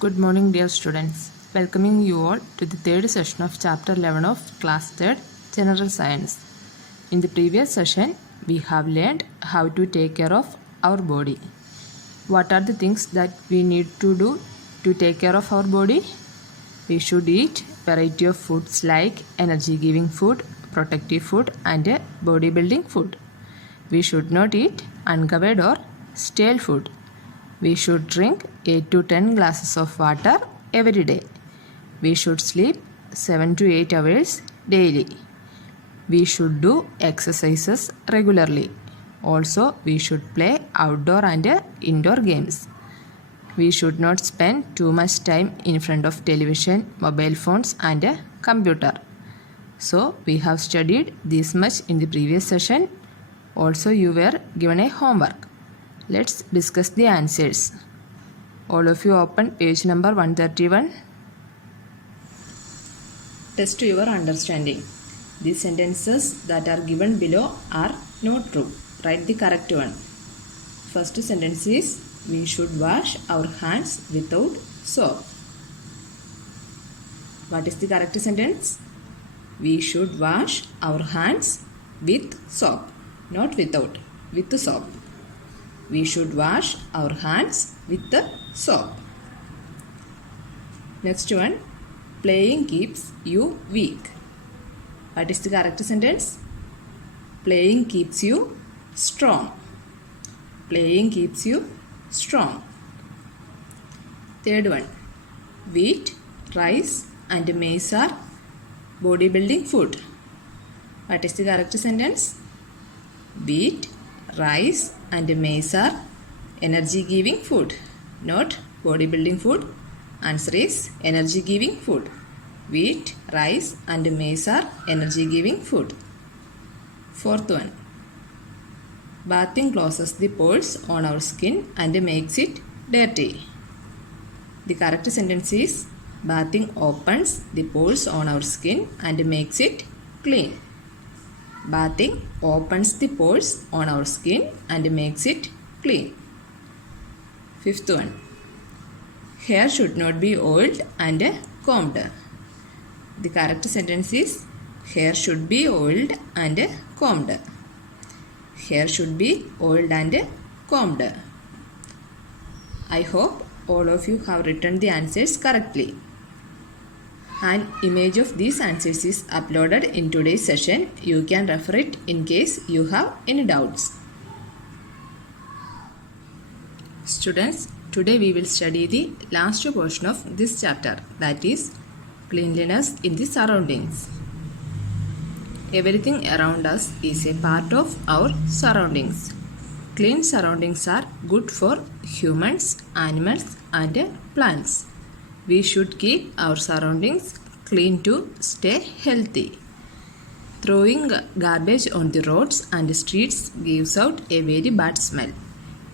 Good morning, dear students. Welcoming you all to the third session of Chapter 11 of Class 3rd General Science. In the previous session, we have learned how to take care of our body. What are the things that we need to do to take care of our body? We should eat variety of foods like energy-giving food, protective food, and bodybuilding food. We should not eat uncovered or stale food. We should drink 8 to 10 glasses of water every day. We should sleep 7 to 8 hours daily. We should do exercises regularly. Also, we should play outdoor and indoor games. We should not spend too much time in front of television, mobile phones and a computer. So, we have studied this much in the previous session. Also, you were given a homework. Let's discuss the answers. All of you open page number 131. Test your understanding. The sentences that are given below are not true. Write the correct one. First sentence is, we should wash our hands without soap. What is the correct sentence? We should wash our hands with soap, not without, with soap. We should wash our hands with the soap. Next one, playing keeps you weak. What is the correct sentence? Playing keeps you strong. Playing keeps you strong. Third one, wheat, rice and maize are bodybuilding food. What is the correct sentence? Wheat, rice and maize are energy-giving food, not bodybuilding food. Answer is energy-giving food. Wheat, rice and maize are energy-giving food. Fourth one, bathing closes the pores on our skin and makes it dirty. The correct sentence is, bathing opens the pores on our skin and makes it clean. Bathing opens the pores on our skin and makes it clean. Fifth one, hair should not be oiled and combed. The correct sentence is, hair should be oiled and combed. Hair should be oiled and combed. I hope all of you have written the answers correctly. An image of these answers is uploaded in today's session. You can refer it in case you have any doubts. Students, today we will study the last portion of this chapter, that is cleanliness in the surroundings. Everything around us is a part of our surroundings. Clean surroundings are good for humans, animals and plants. We should keep our surroundings clean to stay healthy. Throwing garbage on the roads and streets gives out a very bad smell.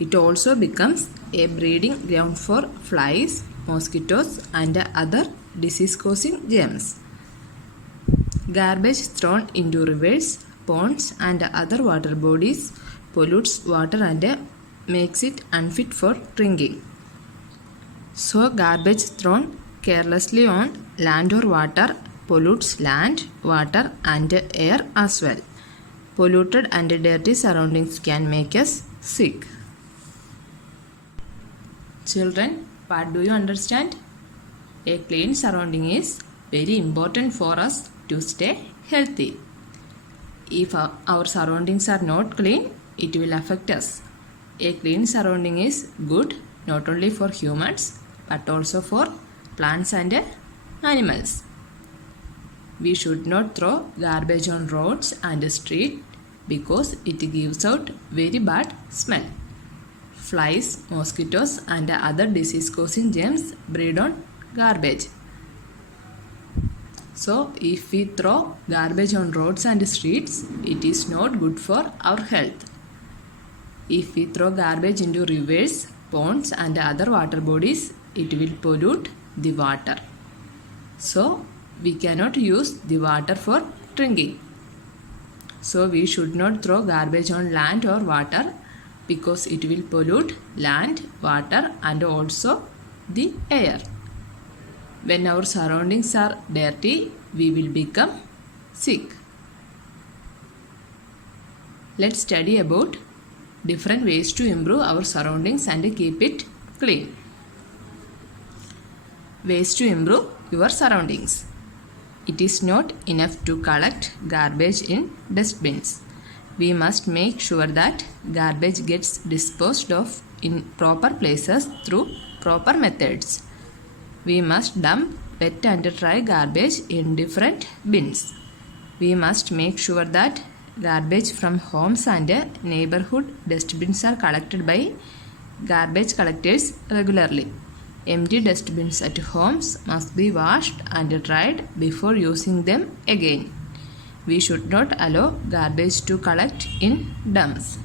It also becomes a breeding ground for flies, mosquitoes and other disease-causing germs. Garbage thrown into rivers, ponds and other water bodies pollutes water and makes it unfit for drinking. So, garbage thrown carelessly on land or water pollutes land, water and air as well. Polluted and dirty surroundings can make us sick. Children, what do you understand? A clean surrounding is very important for us to stay healthy. If our surroundings are not clean, it will affect us. A clean surrounding is good not only for humans but also for plants and animals. We should not throw garbage on roads and streets because it gives out very bad smell. Flies, mosquitoes and other disease-causing germs breed on garbage. So, if we throw garbage on roads and streets, it is not good for our health. If we throw garbage into rivers, ponds and other water bodies, it will pollute the water. So, we cannot use the water for drinking. So, we should not throw garbage on land or water because it will pollute land, water and also the air. When our surroundings are dirty, we will become sick. Let's study about different ways to improve our surroundings and keep it clean. Ways to improve your surroundings. It is not enough to collect garbage in dustbins. We must make sure that garbage gets disposed of in proper places through proper methods. We must dump wet and dry garbage in different bins. We must make sure that garbage from homes and neighborhood dustbins are collected by garbage collectors regularly. Empty dustbins at homes must be washed and dried before using them again. We should not allow garbage to collect in dumps.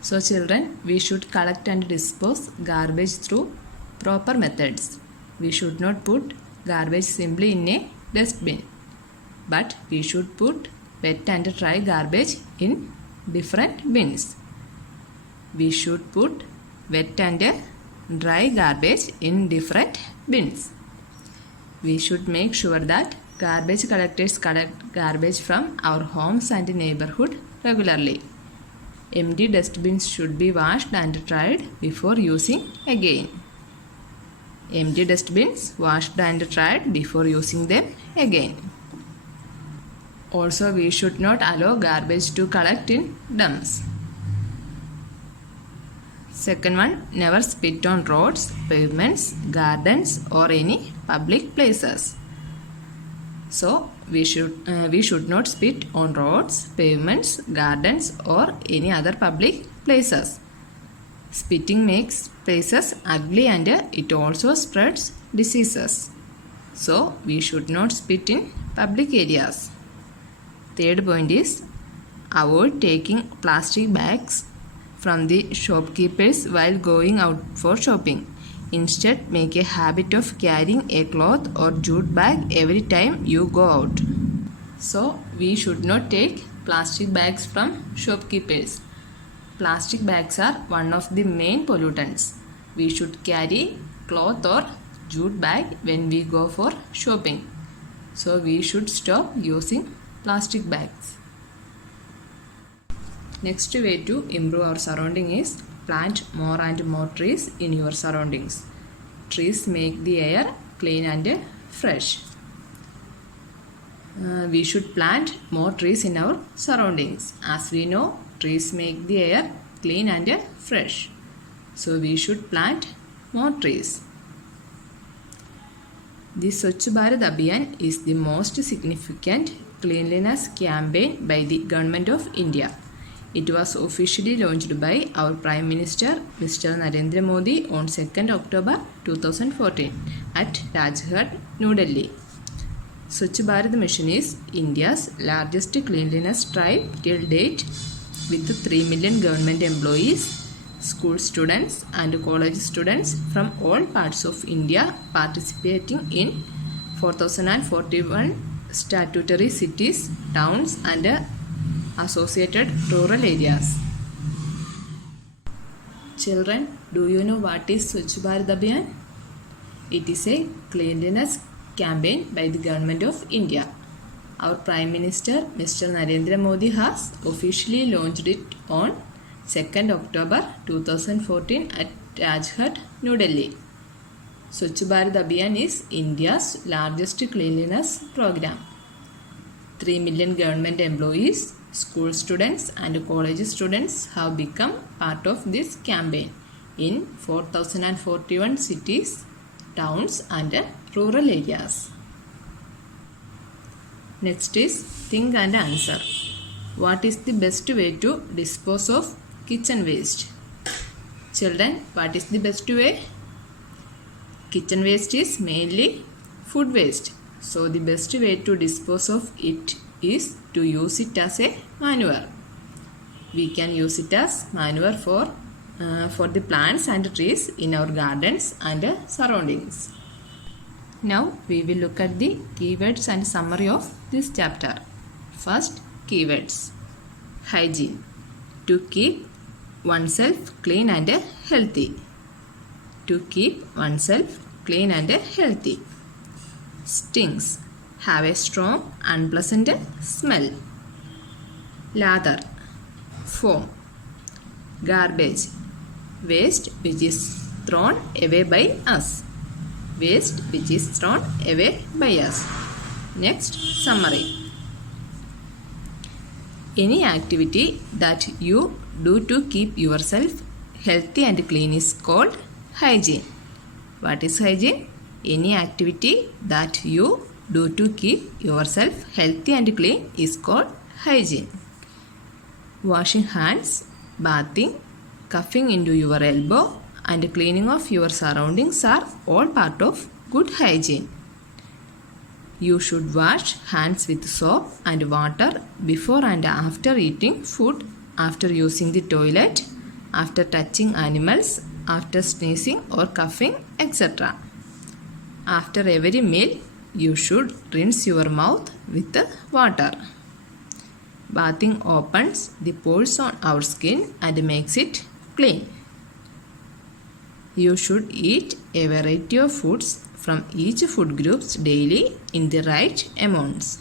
So children, we should collect and dispose garbage through proper methods. We should not put garbage simply in a dustbin, but we should put wet and dry garbage in different bins. We should put wet and dry garbage in different bins. We should make sure that garbage collectors collect garbage from our homes and neighborhood regularly. Empty dustbins should be washed and dried before using again. Empty dustbins washed and dried before using them again. Also, we should not allow garbage to collect in dumps. Second one, never spit on roads, pavements, gardens or any public places. So, we should not spit on roads, pavements, gardens or any other public places. Spitting makes places ugly and it also spreads diseases. So, we should not spit in public areas. Third point is, avoid taking plastic bags from the shopkeepers while going out for shopping. Instead, make a habit of carrying a cloth or jute bag every time you go out. So, we should not take plastic bags from shopkeepers. Plastic bags are one of the main pollutants. We should carry cloth or jute bag when we go for shopping. So, we should stop using plastic bags. Next way to improve our surrounding is plant more and more trees in your surroundings. Trees make the air clean and fresh. We should plant more trees in our surroundings. As we know, trees make the air clean and fresh. So we should plant more trees. The Swachh Bharat Abhiyan is the most significant cleanliness campaign by the Government of India. It was officially launched by our Prime Minister Mr. Narendra Modi on 2nd October 2014 at Rajghat, New Delhi. Swachh Bharat Mission is India's largest cleanliness drive till date, with 3 million government employees, school students and college students from all parts of India participating in 4,041 statutory cities, towns and associated rural areas. Children, do you know what is Swachh Bharat Abhiyan? It is a cleanliness campaign by the Government of India. Our Prime Minister Mr. Narendra Modi has officially launched it on 2nd October 2014 at Rajghat, New Delhi. Swachh Bharat Abhiyan is India's largest cleanliness program. 3 million government employees, school students and college students have become part of this campaign in 4,041 cities, towns and rural areas. Next is think and answer. What is the best way to dispose of kitchen waste? Children, what is the best way? Kitchen waste is mainly food waste. So the best way to dispose of it is to use it as a manure. We can use it as manure for the plants and trees in our gardens and surroundings. Now we will look at the keywords and summary of this chapter. First, keywords. Hygiene. To keep oneself clean and healthy. to keep oneself clean and healthy. Stinks, have a strong, unpleasant smell. Lather, foam. Garbage, waste which is thrown away by us. Waste which is thrown away by us. Next, summary. Any activity that you do to keep yourself healthy and clean is called hygiene. What is hygiene? Any activity that you do to keep yourself healthy and clean is called hygiene. Washing hands, bathing, cuffing into your elbow, and cleaning of your surroundings are all part of good hygiene. You should wash hands with soap and water before and after eating food, after using the toilet, after touching animals, after sneezing or coughing, etc. After every meal, you should rinse your mouth with water. Bathing opens the pores on our skin and makes it clean. You should eat a variety of foods from each food groups daily in the right amounts.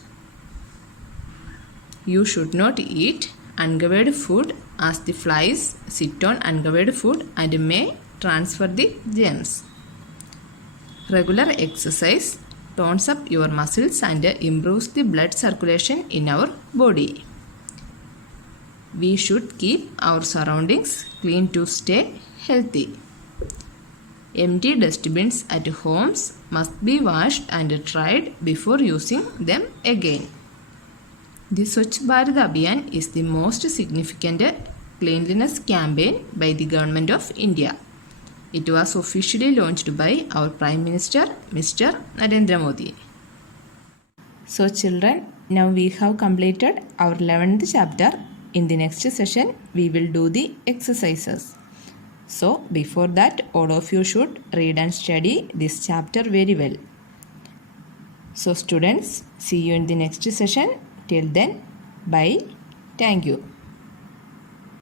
You should not eat uncovered food as the flies sit on uncovered food and may transfer the germs. Regular exercise tones up your muscles and improves the blood circulation in our body. We should keep our surroundings clean to stay healthy. Empty dustbins at homes must be washed and tried before using them again. The Swachh Bharat Abhiyan is the most significant cleanliness campaign by the Government of India. It was officially launched by our Prime Minister, Mr. Narendra Modi. So children, now we have completed our 11th chapter. In the next session, we will do the exercises. So before that, all of you should read and study this chapter very well. So students, see you in the next session. Till then, bye. Thank you.